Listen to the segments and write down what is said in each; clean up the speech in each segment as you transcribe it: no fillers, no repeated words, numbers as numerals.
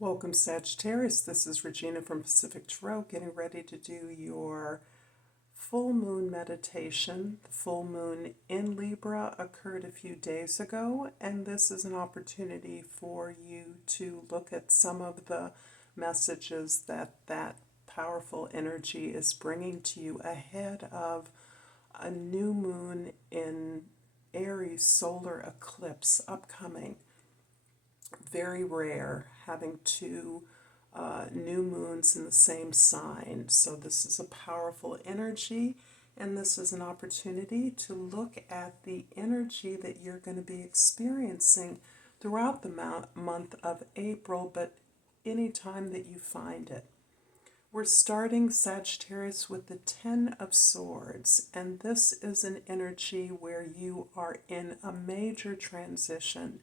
Welcome, Sagittarius. This is Regina from Pacific Tarot, getting ready to do your full moon meditation. The full moon in Libra occurred a few days ago, and this is an opportunity for you to look at some of the messages that powerful energy is bringing to you ahead of a new moon in Aries solar eclipse upcoming. Very rare having two new moons in the same sign. So this is a powerful energy, and this is an opportunity to look at the energy that you're going to be experiencing throughout the month of April, but any time that you find it. We're starting, Sagittarius, with the Ten of Swords, and this is an energy where you are in a major transition.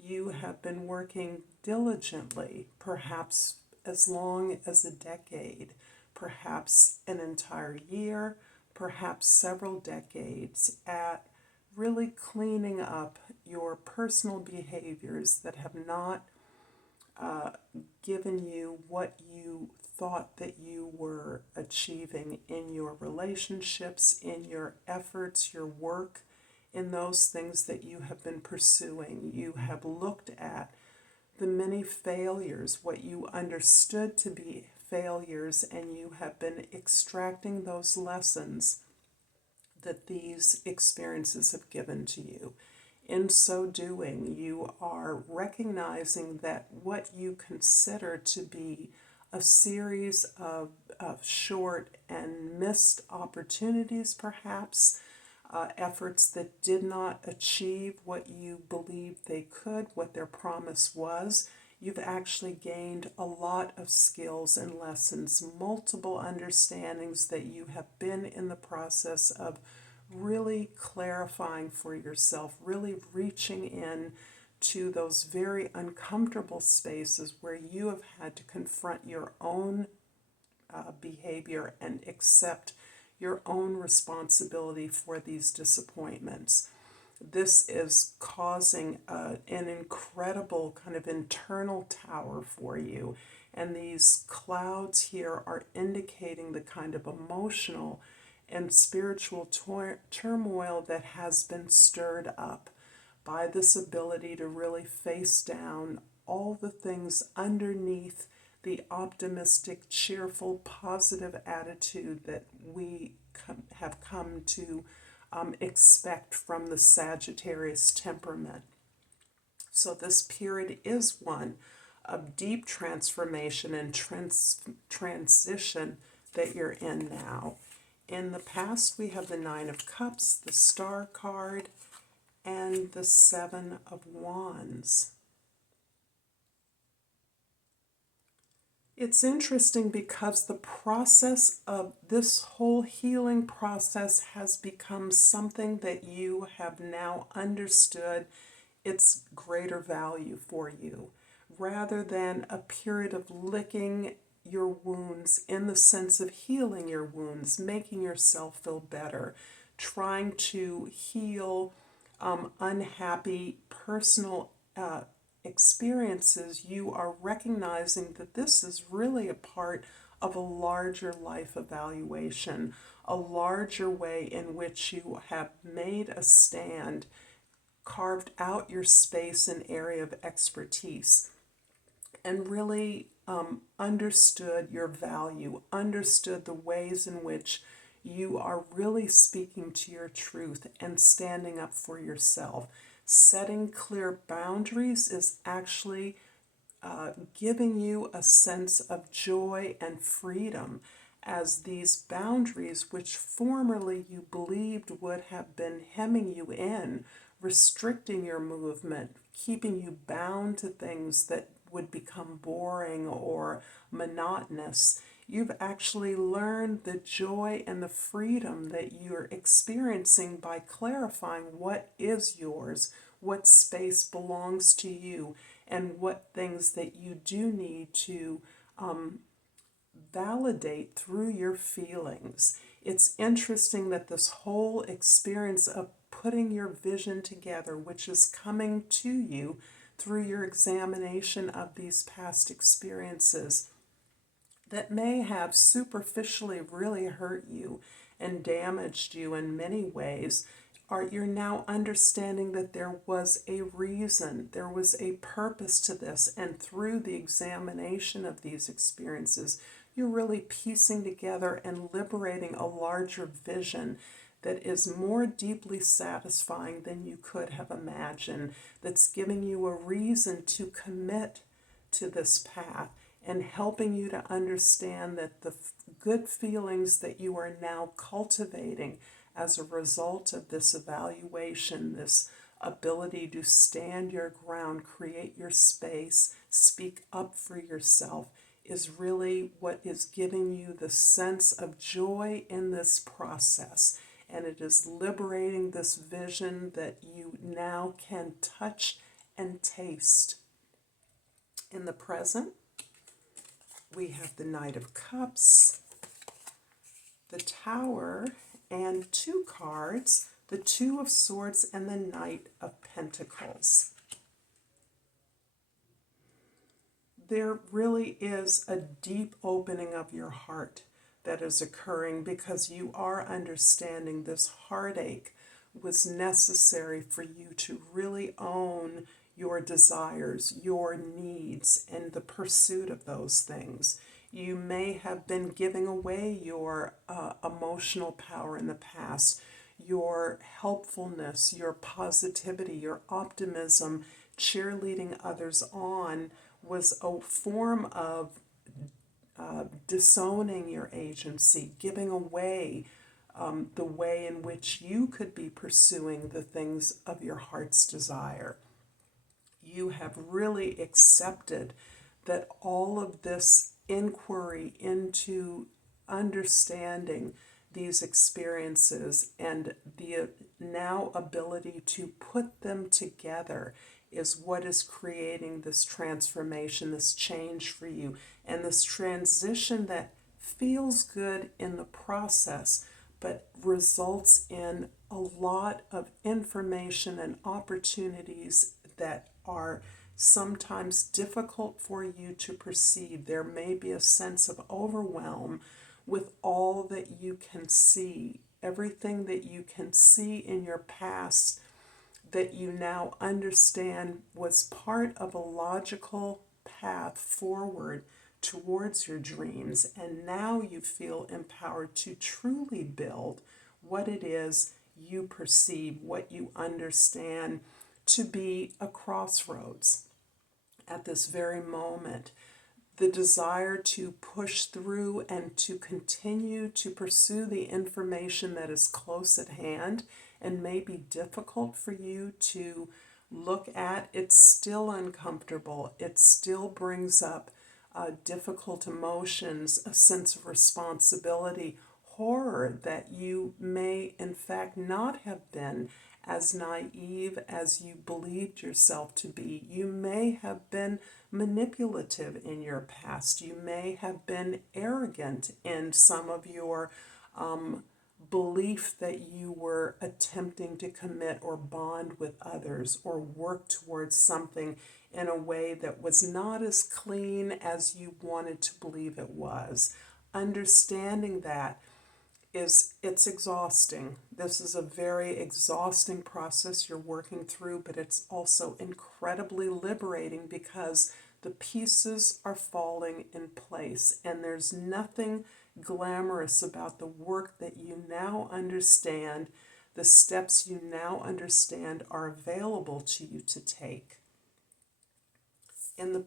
You have been working diligently, perhaps as long as a decade, perhaps an entire year, perhaps several decades, at really cleaning up your personal behaviors that have not given you what you thought that you were achieving in your relationships, in your efforts, your work, in those things that you have been pursuing. You have looked at the many failures, what you understood to be failures, and you have been extracting those lessons that these experiences have given to you. In so doing, you are recognizing that what you consider to be a series of short and missed opportunities, perhaps, efforts that did not achieve what you believed they could, what their promise was. You've actually gained a lot of skills and lessons, multiple understandings that you have been in the process of really clarifying for yourself, really reaching in to those very uncomfortable spaces where you have had to confront your own behavior and accept your own responsibility for these disappointments. This is causing an incredible kind of internal tower for you. And these clouds here are indicating the kind of emotional and spiritual turmoil that has been stirred up by this ability to really face down all the things underneath the optimistic, cheerful, positive attitude that we have come to expect from the Sagittarius temperament. So this period is one of deep transformation and transition that you're in now. In the past, we have the Nine of Cups, the Star card, and the Seven of Wands. It's interesting because the process of this whole healing process has become something that you have now understood its greater value for you, rather than a period of licking your wounds in the sense of healing your wounds, making yourself feel better, trying to heal unhappy personal experiences. You are recognizing that this is really a part of a larger life evaluation, a larger way in which you have made a stand, carved out your space and area of expertise, and really understood your value, understood the ways in which you are really speaking to your truth and standing up for yourself. Setting clear boundaries is actually giving you a sense of joy and freedom, as these boundaries, which formerly you believed would have been hemming you in, restricting your movement, keeping you bound to things that would become boring or monotonous. You've actually learned the joy and the freedom that you're experiencing by clarifying what is yours, what space belongs to you, and what things that you do need to validate through your feelings. It's interesting that this whole experience of putting your vision together, which is coming to you through your examination of these past experiences that may have superficially really hurt you and damaged you in many ways, you're now understanding that there was a reason, there was a purpose to this, and through the examination of these experiences, you're really piecing together and liberating a larger vision that is more deeply satisfying than you could have imagined, that's giving you a reason to commit to this path and helping you to understand that the good feelings that you are now cultivating as a result of this evaluation, this ability to stand your ground, create your space, speak up for yourself, is really what is giving you the sense of joy in this process. And it is liberating this vision that you now can touch and taste. In the present, we have the Knight of Cups, the Tower, and two cards, the Two of Swords and the Knight of Pentacles. There really is a deep opening of your heart that is occurring because you are understanding this heartache was necessary for you to really own your desires, your needs, and the pursuit of those things. You may have been giving away your emotional power in the past, your helpfulness, your positivity, your optimism, cheerleading others on was a form of disowning your agency, giving away the way in which you could be pursuing the things of your heart's desire. You have really accepted that all of this inquiry into understanding these experiences and the now ability to put them together is what is creating this transformation, this change for you, and this transition that feels good in the process, but results in a lot of information and opportunities that are sometimes difficult for you to perceive. There may be a sense of overwhelm with all that you can see, everything that you can see in your past that you now understand was part of a logical path forward towards your dreams. And now you feel empowered to truly build what it is you perceive, what you understand to be a crossroads at this very moment. The desire to push through and to continue to pursue the information that is close at hand and may be difficult for you to look at. It's still uncomfortable. It still brings up difficult emotions, a sense of responsibility, horror that you may in fact not have been as naive as you believed yourself to be. You may have been manipulative in your past. You may have been arrogant in some of your belief that you were attempting to commit or bond with others or work towards something in a way that was not as clean as you wanted to believe it was. Understanding that it's exhausting. This is a very exhausting process you're working through, but it's also incredibly liberating because the pieces are falling in place, and there's nothing glamorous about the work that you now understand, the steps you now understand are available to you to take. In the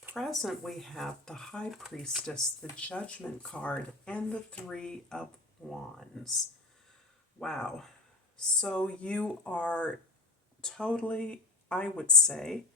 present, we have the High Priestess, the Judgment card, and the Three of Wands. Wow. So you are totally, I would say,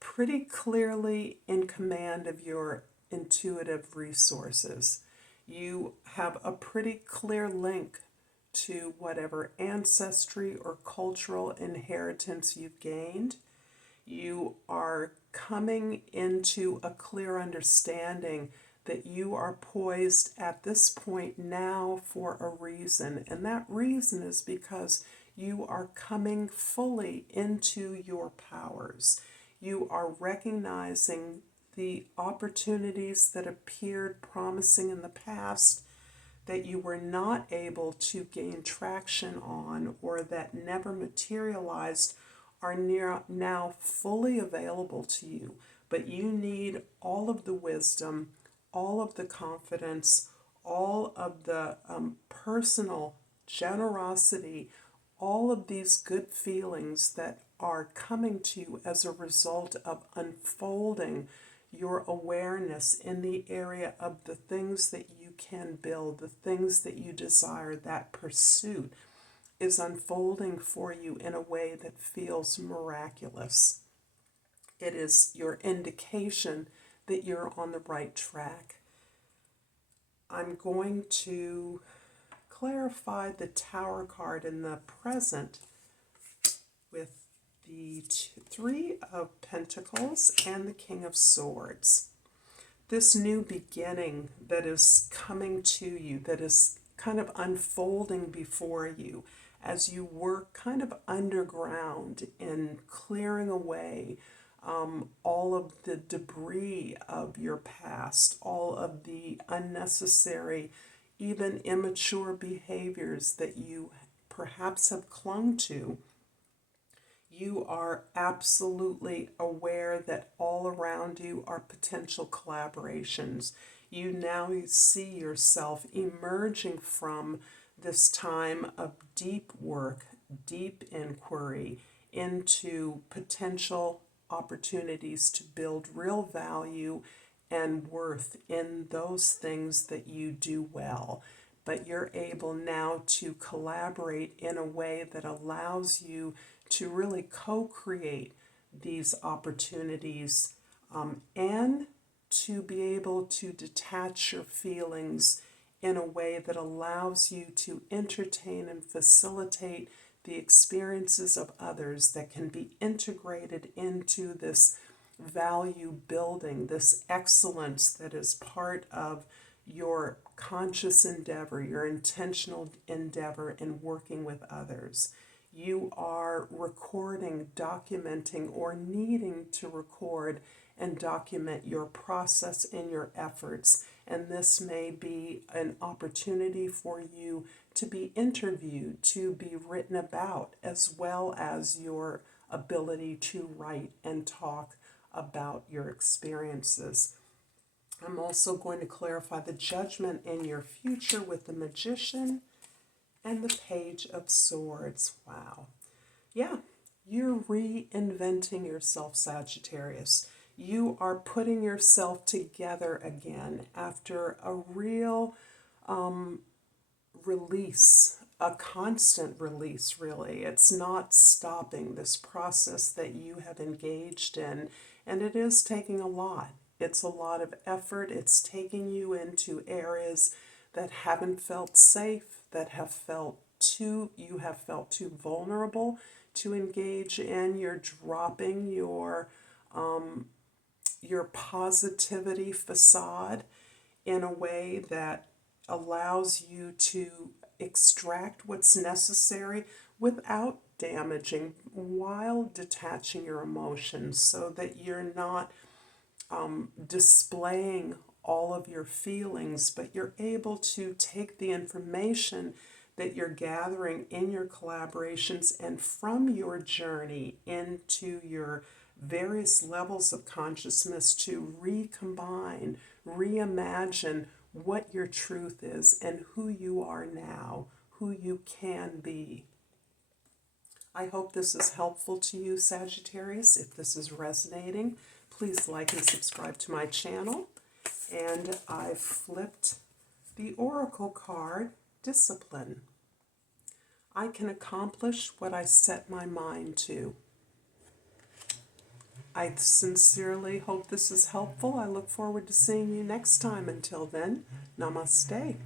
pretty clearly in command of your intuitive resources. You have a pretty clear link to whatever ancestry or cultural inheritance you've gained. You are coming into a clear understanding that you are poised at this point now for a reason. And that reason is because you are coming fully into your powers. You are recognizing the opportunities that appeared promising in the past that you were not able to gain traction on or that never materialized are now fully available to you. But you need all of the wisdom, all of the confidence, all of the personal generosity, all of these good feelings that are coming to you as a result of unfolding your awareness in the area of the things that you can build, the things that you desire. That pursuit is unfolding for you in a way that feels miraculous. It is your indication that you're on the right track. I'm going to clarify the Tower card in the present with the Three of Pentacles and the King of Swords. This new beginning that is coming to you, that is kind of unfolding before you as you work kind of underground in clearing away all of the debris of your past, all of the unnecessary, even immature behaviors that you perhaps have clung to. You are absolutely aware that all around you are potential collaborations. You now see yourself emerging from this time of deep work, deep inquiry into potential opportunities to build real value and worth in those things that you do well. But you're able now to collaborate in a way that allows you to really co-create these opportunities and to be able to detach your feelings in a way that allows you to entertain and facilitate the experiences of others that can be integrated into this value building, this excellence that is part of your conscious endeavor, your intentional endeavor in working with others. You are recording, documenting, or needing to record and document your process and your efforts. And this may be an opportunity for you to be interviewed, to be written about, as well as your ability to write and talk about your experiences. I'm also going to clarify the Judgment in your future with the Magician and the Page of Swords. Wow. Yeah, you're reinventing yourself, Sagittarius. You are putting yourself together again after a real release, a constant release, really. It's not stopping this process that you have engaged in, and it is taking a lot. It's a lot of effort. It's taking you into areas that haven't felt safe, that have felt you have felt too vulnerable to engage in. You're dropping your positivity facade in a way that allows you to extract what's necessary without damaging, while detaching your emotions so that you're not displaying all of your feelings, but you're able to take the information that you're gathering in your collaborations and from your journey into your various levels of consciousness to recombine, reimagine what your truth is and who you are now, who you can be. I hope this is helpful to you, Sagittarius. If this is resonating, please like and subscribe to my channel. And I've flipped the Oracle card, Discipline. I can accomplish what I set my mind to. I sincerely hope this is helpful. I look forward to seeing you next time. Until then, Namaste.